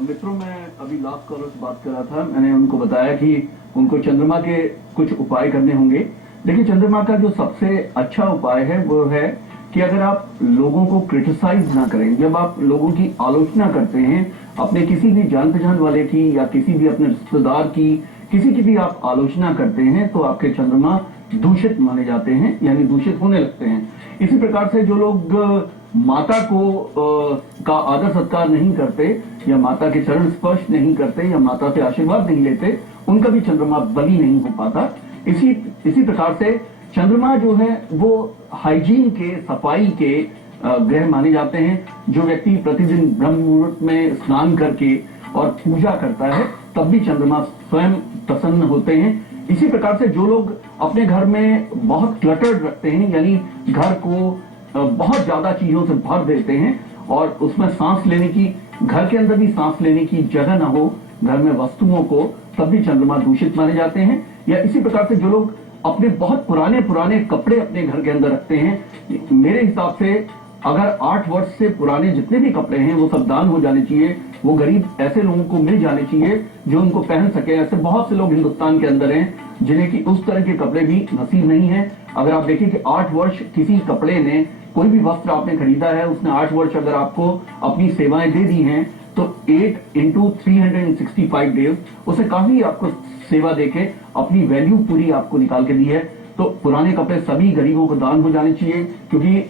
मित्रों, मैं अभी लास्ट कॉलर से बात कर रहा था। मैंने उनको बताया कि उनको चंद्रमा के कुछ उपाय करने होंगे। देखिए, चंद्रमा का जो सबसे अच्छा उपाय है वो है कि अगर आप लोगों को क्रिटिसाइज ना करें। जब आप लोगों की आलोचना करते हैं, अपने किसी भी जान पहचान वाले की या किसी भी अपने रिश्तेदार की, किसी की भी आप आलोचना करते हैं तो आपके चंद्रमा दूषित माने जाते हैं, यानी दूषित होने लगते हैं। इसी प्रकार से जो लोग माता को का आदर सत्कार नहीं करते या माता के चरण स्पर्श नहीं करते या माता से आशीर्वाद नहीं लेते, उनका भी चंद्रमा बली नहीं हो पाता। इसी प्रकार से चंद्रमा जो है वो हाइजीन के, सफाई के ग्रह माने जाते हैं। जो व्यक्ति प्रतिदिन ब्रह्म मुहूर्त में स्नान करके और पूजा करता है तब भी चंद्रमा स्वयं प्रसन्न होते हैं। इसी प्रकार से जो लोग अपने घर में बहुत क्लटर्ड रखते हैं, यानी घर को बहुत ज्यादा चीजों से भर देते हैं और उसमें सांस लेने की, घर के अंदर भी सांस लेने की जगह ना हो घर में वस्तुओं को, तब भी चंद्रमा दूषित माने जाते हैं। या इसी प्रकार से जो लोग अपने बहुत पुराने पुराने कपड़े अपने घर के अंदर रखते हैं, मेरे हिसाब से अगर 8 वर्ष से पुराने जितने भी कपड़े हैं वो सब दान हो जाने चाहिए। वो गरीब ऐसे लोगों को मिल जाने चाहिए जो उनको पहन सके। ऐसे बहुत से लोग हिंदुस्तान के अंदर हैं जिन्हें कि उस तरह के कपड़े भी नसीब नहीं है। अगर आप देखिए कि 8 वर्ष किसी कपड़े ने, कोई भी वस्त्र आपने खरीदा है, उसने 8 वर्ष अगर आपको अपनी सेवाएं दे दी हैं तो 8 into 365 डेज उसे काफी आपको सेवा देके अपनी वैल्यू पूरी आपको निकाल के दी है। तो पुराने कपड़े सभी गरीबों को दान हो जाने चाहिए, क्योंकि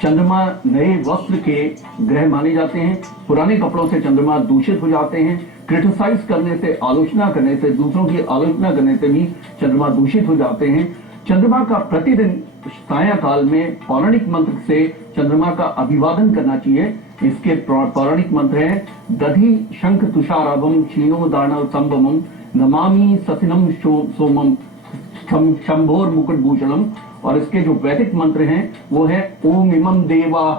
चंद्रमा नए वस्त्र के ग्रह माने जाते हैं। पुराने कपड़ों से चंद्रमा दूषित हो जाते हैं। क्रिटिसाइज करने से, आलोचना करने से, दूसरों की आलोचना करने से भी चंद्रमा दूषित हो जाते हैं। चंद्रमा का प्रतिदिन सायंकाल में पौराणिक मंत्र से चंद्रमा का अभिवादन करना चाहिए। इसके पौराणिक मंत्र हैं दधि शंख तुषाराभम क्षीणो दानव संभवम नमामि ससिनम सोमम शंभोर मुकुट भूषणम। और इसके जो वैदिक मंत्र हैं वो है ओम इमं देवाः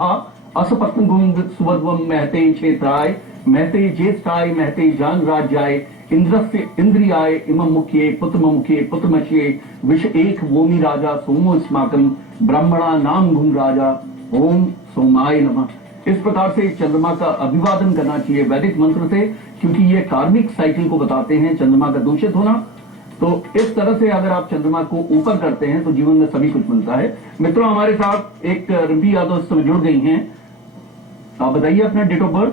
असपत्नगुंद सुवध्वम महते क्षेत्राय महते ज्येष्ठाय महते जान राज्याय इंद्रस्य इंद्रियाय इमं मुख्ये पुत्रमुखे पुत्रमश्ये विष एक वोमी राजा सोमो स्माकम ब्राह्मणा नाम घुम राजा ओम सोमाय नमः। इस प्रकार से चंद्रमा का अभिवादन करना चाहिए वैदिक मंत्र से, क्योंकि ये कार्मिक साइकिल को बताते हैं, चंद्रमा का दूषित होना। तो इस तरह से अगर आप चंद्रमा को ऊपर करते हैं तो जीवन में सभी कुछ मिलता है। मित्रों, हमारे साथ एक रिम्पी यादव इस समय जुड़ गई हैं। आप बताइए अपना date of birth.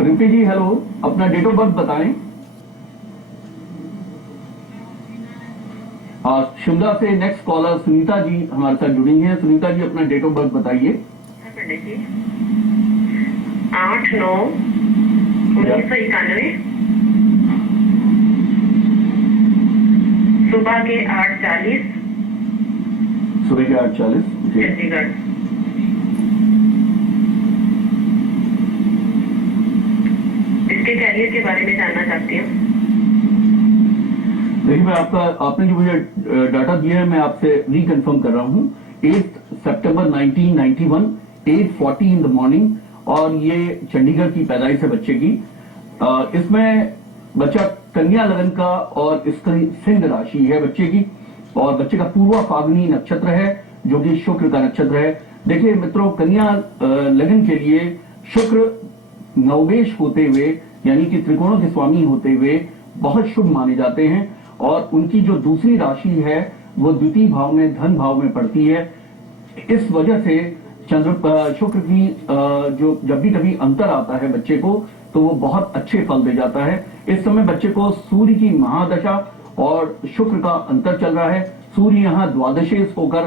Rimpi ji hello, अपना डेट ऑफ बर्थ बताएं। शिमला से नेक्स्ट कॉलर सुनीता जी हमारे साथ जुड़ी हैं। सुनीता जी अपना डेट ऑफ बर्थ बताइए। 8/9/1991 सुबह के 8:40 सुबह के 8:40 चंडीगढ़। इसके कैरियर के बारे में जानना चाहती हूँ। देखिए, मैं आपने जो मुझे डाटा दिया है मैं आपसे रिकन्फर्म कर रहा हूँ। 8 सितंबर 1991 8:40 इन द मॉर्निंग, और ये चंडीगढ़ की पैदाइश है बच्चे की। इसमें बच्चा कन्या लगन का और इसकी सिंह राशि है बच्चे की, और बच्चे का पूर्वा फाल्गुनी नक्षत्र है जो कि शुक्र का नक्षत्र है। देखिए मित्रों, कन्या लगन के लिए शुक्र नवमेश होते हुए, यानी कि त्रिकोणों के स्वामी होते हुए बहुत शुभ माने जाते हैं। और उनकी जो दूसरी राशि है वो द्वितीय भाव में, धन भाव में पड़ती है। इस वजह से शुक्र की जो जब भी कभी अंतर आता है बच्चे को तो वो बहुत अच्छे फल दे जाता है। इस समय बच्चे को सूर्य की महादशा और शुक्र का अंतर चल रहा है। सूर्य यहाँ द्वादशेश होकर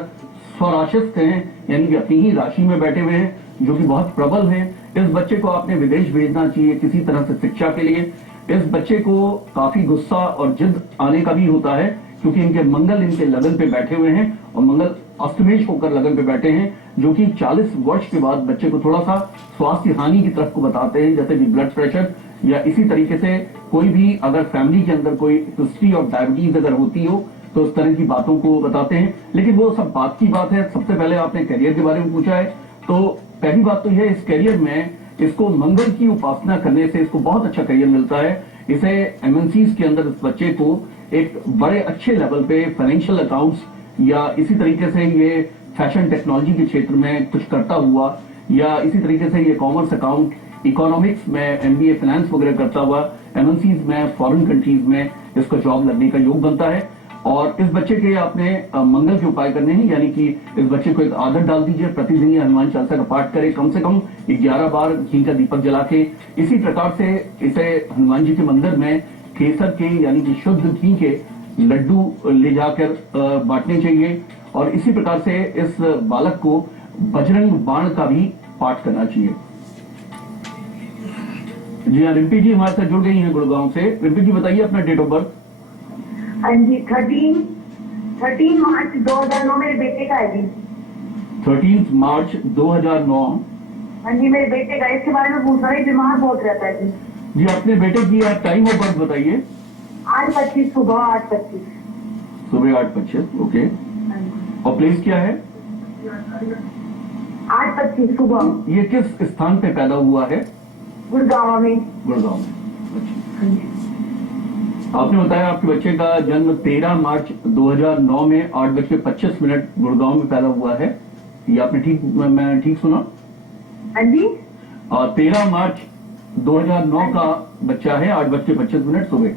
स्वराशिस्थ हैं, यानी कि अपनी ही राशि में बैठे हुए हैं, जो कि बहुत प्रबल हैं। इस बच्चे को आपने विदेश भेजना चाहिए किसी तरह से शिक्षा के लिए। इस बच्चे को काफी गुस्सा और जिद आने का भी होता है, क्योंकि इनके मंगल इनके लगन पे बैठे हुए हैं और मंगल अष्टमेश होकर लगन पे बैठे हैं, जो कि 40 वर्ष के बाद बच्चे को थोड़ा सा स्वास्थ्य हानि की तरफ को बताते हैं, जैसे कि ब्लड प्रेशर या इसी तरीके से कोई भी अगर फैमिली के अंदर कोई हिस्ट्री ऑफ डायबिटीज अगर होती हो तो उस तरह की बातों को बताते हैं। लेकिन वो सब बात की बात है। सबसे पहले आपने करियर के बारे में पूछा है, तो पहली बात तो यह, इस करियर में इसको मंगल की उपासना करने से इसको बहुत अच्छा करियर मिलता है। इसे एमएनसीज के अंदर इस बच्चे को एक बड़े अच्छे लेवल पे फाइनेंशियल अकाउंट्स या इसी तरीके से ये फैशन टेक्नोलॉजी के क्षेत्र में कुछ करता हुआ या इसी तरीके से ये कॉमर्स, अकाउंट, इकोनॉमिक्स में, एमबीए, फाइनेंस वगैरह करता हुआ एमएनसीज में, फॉरेन कंट्रीज में इसका जॉब लगने का योग बनता है। और इस बच्चे के आपने मंगल के उपाय करने हैं, यानी कि इस बच्चे को एक आदत डाल दीजिए, प्रतिदिन ये हनुमान चालीसा का पाठ करे, कम से कम 11 बार घी का दीपक जला के। इसी प्रकार से इसे हनुमान जी के मंदिर में केसर के यानी कि शुद्ध घी के लड्डू ले जाकर बांटने चाहिए। और इसी प्रकार से इस बालक को बजरंग बाण का भी पाठ करना चाहिए। जी हाँ, रिम्पी जी हमारे साथ जुड़ गई हैं गुड़गांव से। रिम्पी जी बताइए अपना डेट ऑफ बर्थ। हाँ जी, 13 मार्च 2009 मेरे बेटे का है जी। 13 मार्च 2009। हाँ जी, मेरे बेटे का, इसके बारे में पूछ रहा है, बीमार बहुत रहता है जी। जी अपने बेटे की आप टाइम ऑफ बर्थ बताइए। 8:25 सुबह 8:25 सुबह 8:25। ओके। और प्लेस क्या है? 8:25 सुबह। ये किस स्थान पे पैदा हुआ है? गुड़गांव में। गुड़गांव में। अच्छा। आपने बताया आपके बच्चे का जन्म 13 मार्च 2009 में 8:25 गुड़गांव में पैदा हुआ है। ये आपने मैं ठीक सुना? हाँ जी। 13 मार्च 2009 का बच्चा है, 8:25 सुबह।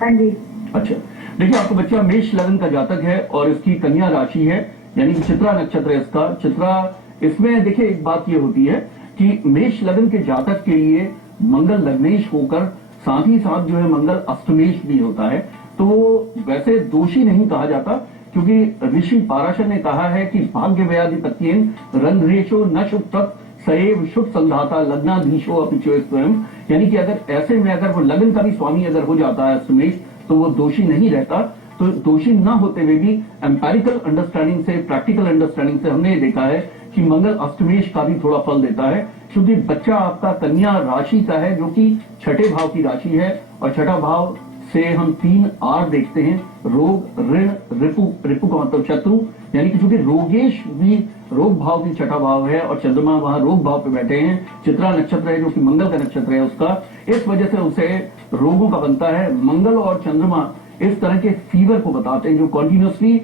हाँ जी। अच्छा, देखिए आपका बच्चा मेष लग्न का जातक है और इसकी कन्या राशि है, यानी कि चित्रा नक्षत्र है इसका। चित्रा, इसमें देखिए एक बात ये होती है कि मेष लग्न के जातक के लिए मंगल लग्नेश होकर साथ ही साथ जो है मंगल अष्टमेश भी होता है, तो वो वैसे दोषी नहीं कहा जाता, क्योंकि ऋषि पाराशर ने कहा है कि भाग्य व्याधिपत्येन रंध्रेशो न शुभ तत् सएव शुभ संधाता लग्नाधीशो अपिचो स्वयं, यानी कि अगर ऐसे में अगर वो लग्न का भी स्वामी अगर हो जाता है अष्टमेश तो वो दोषी नहीं रहता। तो दोषी न होते हुए भी एम्पेरिकल अंडरस्टैंडिंग से, प्रैक्टिकल अंडरस्टैंडिंग से हमने ये देखा है कि मंगल अष्टमेश का भी थोड़ा फल देता है, क्योंकि बच्चा आपका कन्या राशि का है जो कि छठे भाव की राशि है। और छठा भाव से हम 3 आर देखते हैं, रोग, ऋण, रिपु। रिपु का मतलब शत्रु, यानी कि चूंकि रोगेश भी रोग भाव की छठा भाव है और चंद्रमा वहां रोग भाव पे बैठे हैं। चित्रा नक्षत्र है जो कि मंगल का नक्षत्र है उसका, इस वजह से उसे रोगों का बनता है। मंगल और चंद्रमा इस तरह के फीवर को बताते हैं जो कॉन्टिन्यूसली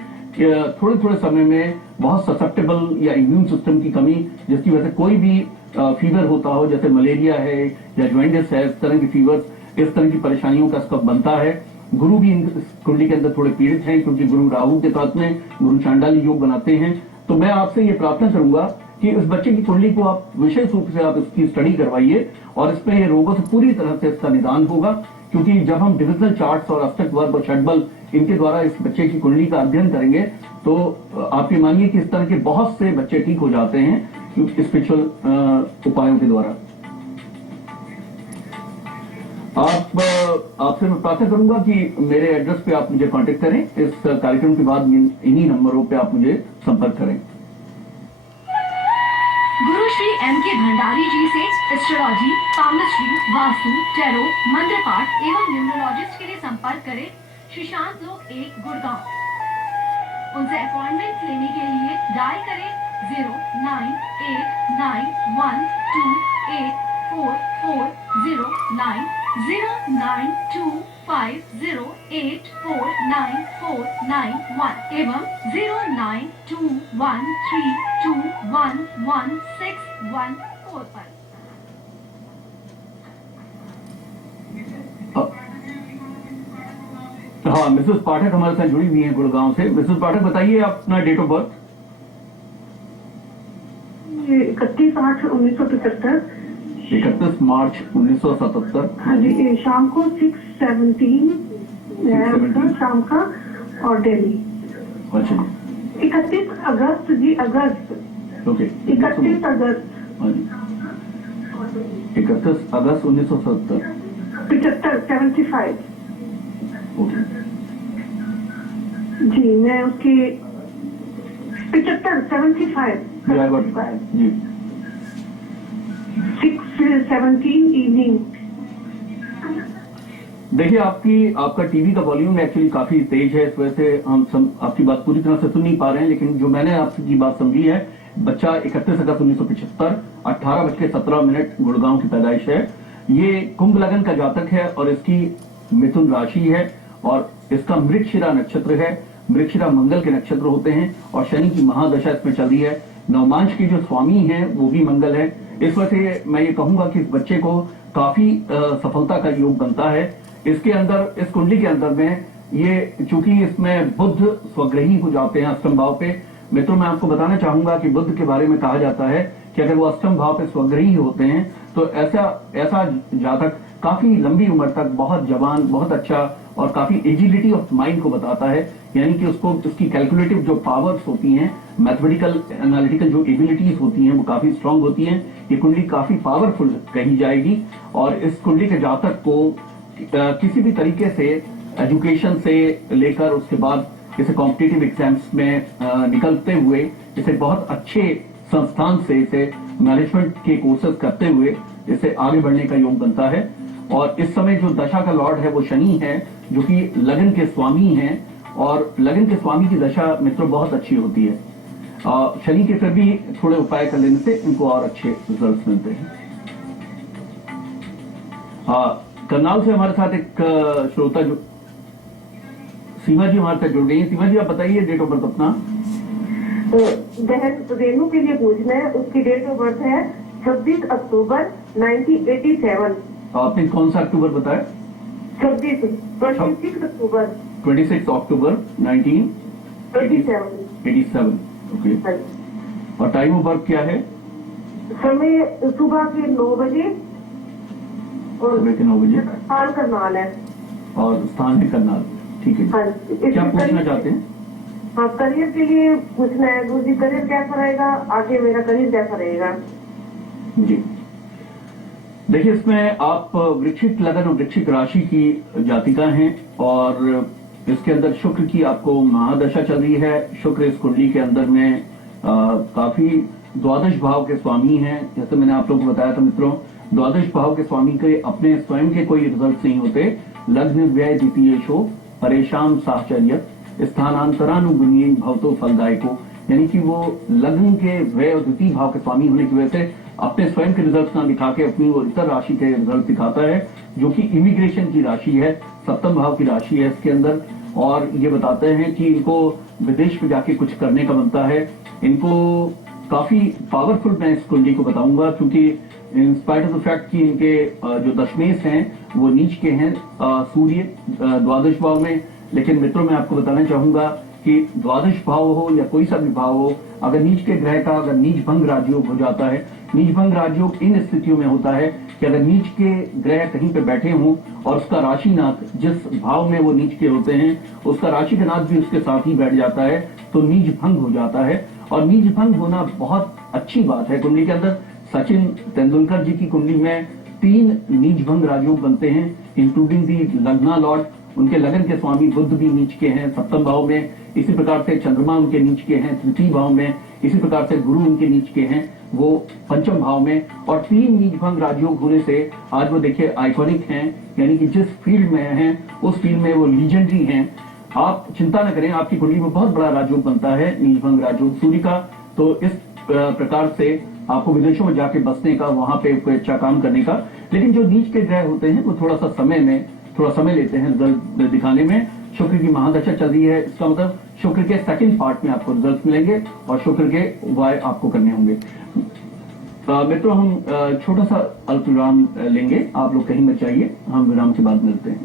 थोड़े थोड़े समय में बहुत ससेप्टेबल या इम्यून सिस्टम की कमी, जिसकी वजह से कोई भी फीवर होता हो, जैसे मलेरिया है या ज्वाइंटिस है, इस तरह की फीवर, इस तरह की परेशानियों का इसका बनता है। गुरु भी इस कुंडली के अंदर थोड़े पीड़ित हैं, क्योंकि गुरु राहु के साथ में गुरु चांडाली योग बनाते हैं। तो मैं आपसे ये प्रार्थना करूंगा कि इस बच्चे की कुंडली को आप विशेष रूप से आप इसकी स्टडी करवाइए और इसमें ये रोगों से पूरी तरह से इसका निदान होगा। क्योंकि जब हम डिविजनल चार्ट्स और अष्टक वर्ग और षटबल इनके द्वारा इस बच्चे की कुंडली का अध्ययन करेंगे तो आप ये मानिए कि इस तरह के बहुत से बच्चे ठीक हो जाते हैं स्पिरिचुअल उपायों के द्वारा। आपसे मैं प्रार्थना करूंगा कि मेरे एड्रेस पे आप मुझे कांटेक्ट करें। इस कार्यक्रम के बाद इन्हीं नंबरों पे आप मुझे संपर्क करें। गुरु श्री M.K. भंडारी जी से एस्ट्रोलॉजी, पामस्ट्री, वास्तु, टैरो, मंत्र पाठ एवं न्यूमरोलॉजिस्ट के लिए संपर्क करें श्रीशांत लोक 1 गुड़गांव। उनसे अपॉइंटमेंट लेने के लिए डायल करें 098912844090 09250849491 एवं 09213211614 पर। हाँ, मिसेस पाठक हमारे साथ जुड़ी हुई हैं गुड़गांव से। मिसेस पाठक बताइए अपना डेट ऑफ बर्थ। 31 मार्च 1975। 31 मार्च 1977। हाँ जी, शाम को 6:17 शाम का और दिल्ली। अच्छा, 31 अगस्त जी, अगस्त। ओके, 31 अगस्त। हाँ जी, 31 अगस्त 1970। 75। ओके जी, मैं उसकी 75 जी 6:17 इवनिंग। देखिए आपका टीवी का वॉल्यूम एक्चुअली काफी तेज है, इस वजह से हम आपकी बात पूरी तरह से सुन नहीं पा रहे हैं। लेकिन जो मैंने आपकी बात समझी है, बच्चा 31 अगस्त 1975 18:17 गुड़गांव की पैदाइश है। ये कुंभ लग्न का जातक है और इसकी मिथुन राशि है और इसका मृगशिरा नक्षत्र है। मृगशिरा मंगल के नक्षत्र होते हैं और शनि की महादशा इसमें चल रही है। नवमांश के जो स्वामी हैं वो भी मंगल है। इस वजह से मैं ये कहूंगा कि इस बच्चे को काफी सफलता का योग बनता है। इसके अंदर, इस कुंडली के अंदर में ये चूंकि इसमें बुध स्वग्रही हो जाते हैं अष्टम भाव पे। मित्रों, मैं आपको बताना चाहूंगा कि बुध के बारे में कहा जाता है कि अगर वो अष्टम भाव पे स्वग्रही होते हैं तो ऐसा जातक काफी लंबी उम्र तक बहुत जवान, बहुत अच्छा और काफी एजिलिटी ऑफ माइंड को बताता है। यानी कि उसकी कैलकुलेटिव जो पावर्स होती हैं, मैथमेटिकल एनालिटिकल जो एबिलिटीज होती हैं वो काफी स्ट्रांग होती हैं। ये कुंडली काफी पावरफुल कही जाएगी और इस कुंडली के जातक को किसी भी तरीके से एजुकेशन से लेकर उसके बाद इसे कॉम्पिटिटिव एग्जाम्स में निकलते हुए इसे बहुत अच्छे संस्थान से इसे मैनेजमेंट के कोर्सेज करते हुए इसे आगे बढ़ने का योग बनता है। और इस समय जो दशा का लॉर्ड है वो शनि है, जो कि लगन के स्वामी हैं और लगन के स्वामी की दशा मित्रों बहुत अच्छी होती है। शनि के फिर भी थोड़े उपाय कर लेने से इनको और अच्छे रिजल्ट्स मिलते हैं। करनाल से हमारे साथ एक श्रोता जो सीमा जी हमारे साथ जुड़ गई हैं। सीमा जी, आप बताइए डेट ऑफ बर्थ अपना। बहन रेनू के लिए पूछना है, उसकी डेट ऑफ बर्थ है 26 अक्टूबर 1987। आपने कौन सा अक्टूबर बताया? 26 अक्टूबर 26 अक्टूबर 1987। ओके। और टाइम ऑफ बर्थ क्या है? समय सुबह के 9 बजे और सुबह के 9 बजे। स्थान करनाल है और स्थान है करनाल। ठीक है। हाँ, क्या पूछना चाहते हैं? हाँ, करियर के लिए पूछना है। दूसरी करियर कैसा रहेगा, आगे मेरा करियर कैसा रहेगा? जी देखिए, इसमें आप वृश्चिक लगन और वृश्चिक राशि की जातिका हैं और इसके अंदर शुक्र की आपको महादशा चल रही है। शुक्र इस कुंडली के अंदर में काफी द्वादश भाव के स्वामी हैं। जैसे मैंने आप लोगों को बताया था मित्रों, द्वादश भाव के स्वामी के अपने स्वयं के कोई रिजल्ट नहीं होते। लग्न व्यय द्वितीयेषु परेशान साहचर्य स्थानांतरानुगुण्येन भवतो फलदायको, यानी कि वो लग्न के व्यय और द्वितीय भाव के स्वामी होने की वजह से अपने स्वयं के रिजल्ट ना दिखा के अपनी वो इतर राशि के रिजल्ट दिखाता है, जो कि इमिग्रेशन की राशि है, सप्तम भाव की राशि है इसके अंदर। और ये बताते हैं कि इनको विदेश में जाके कुछ करने का बनता है। इनको काफी पावरफुल मैं इस कुंडली को बताऊंगा, क्योंकि in spite of the fact कि इनके जो दशमेश हैं वो नीच के हैं, सूर्य द्वादश भाव में। लेकिन मित्रों, मैं आपको बताना चाहूंगा कि द्वादश भाव हो या कोई सा भी भाव हो, अगर नीच के ग्रह का अगर नीच भंग राजयोग हो जाता है, नीच भंग राजयोग इन स्थितियों में होता है कि अगर नीच के ग्रह कहीं पे बैठे हों और उसका राशिनाथ जिस भाव में वो नीच के होते हैं उसका राशि का नाथ भी उसके साथ ही बैठ जाता है, तो नीच भंग हो जाता है। और नीच भंग होना बहुत अच्छी बात है कुंडली के अंदर। सचिन तेंदुलकर जी की कुंडली में 3 नीच भंग राजयोग बनते हैं, इंक्लूडिंग दी लग्ना लॉर्ड। उनके लगन के स्वामी बुध भी नीच के हैं सप्तम भाव में। इसी प्रकार से चंद्रमा उनके नीच के हैं तृतीय भाव में। इसी प्रकार से गुरु उनके नीच के हैं वो पंचम भाव में। और 3 नीच भंग राजयोग होने से आज वो देखिए आइकॉनिक हैं, यानी कि जिस फील्ड में हैं उस फील्ड में वो लीजेंडरी हैं। आप चिंता न करें, आपकी कुंडली में बहुत बड़ा राजयोग बनता है नीच भंग राजयोग सूर्य का। तो इस प्रकार से आपको विदेशों में जाके बसने का, वहां पे कोई अच्छा काम करने का। लेकिन जो नीच के ग्रह होते हैं वो थोड़ा समय लेते हैं रिजल्ट दिखाने में। शुक्र की महादशा चल रही है, इसका मतलब शुक्र के सेकंड पार्ट में आपको रिजल्ट मिलेंगे और शुक्र के उपाय आपको करने होंगे। मित्रों, हम छोटा सा अल्प विराम लेंगे, आप लोग कहीं मत जाइए, हम विराम के बाद मिलते हैं।